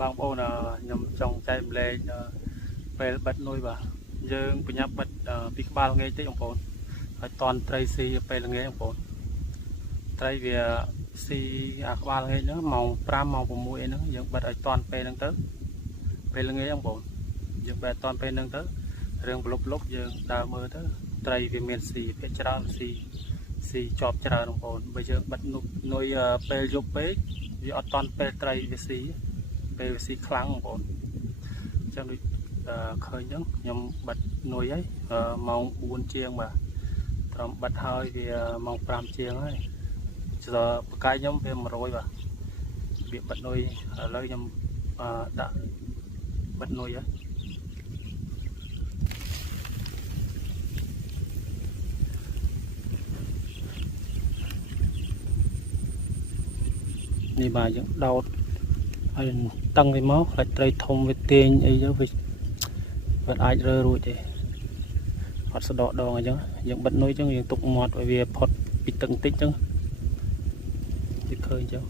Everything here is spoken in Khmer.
បងប្អូនខ្ញុំចង់ចែកម្លែកពេលបិទនុយបាទយើងបញ្ញាប់បិទពីក្បាលល្ងាចតិចបងប្អូនហើយតន់ត្រីស៊ីពេលល្ងាចបងប្អូនត្រីវាស៊ីអាក្បាលល្ងាចហ្នឹងម៉ោង5ម៉ោង6អីហ្នឹងយើងបិទឲ្យតន់ពេលហ្នឹងទៅពេលល្ងាចបងប្អូនយើងបិទតន់ពេលហ្នឹងទៅរឿងប្លុកយើងដើរមើលទៅត្រីវាមានស៊ីភាគច្រើនស៊ីជាប់ច្រើនបងប្អូនបើយើងបិទនុយពេលយប់ពេកវាអត់តន់ពេលត្រីវាស៊ីពេលវាស៊ីខ្លាំងបងប្អូនអញ្ចឹងដូចឃើញអញ្ចឹងខ្ញុំបិទនុយហើយម៉ោង4ជាងបាទត្រឹមបិទហើយវាម៉ោង5ជាងហើយបកាយខ្ញុំវា100បាទវាបិទនុយឥឡូវខ្ញុំដាក់បិទនុយហើយនេះបាទយើងដោតហើយតឹងវាមកខ្លាច់ត្រីធំវាទាញអីទៅវាអាចរើរួចទេអត់ស្ដកដងអញ្ចឹងយើងបិទនុយអញ្ចឹងយើងទុកមាត់ឲ្យវាផុតពីទឹកបន្តិចអញ្ចឹងវាឃើញអញ្ចឹង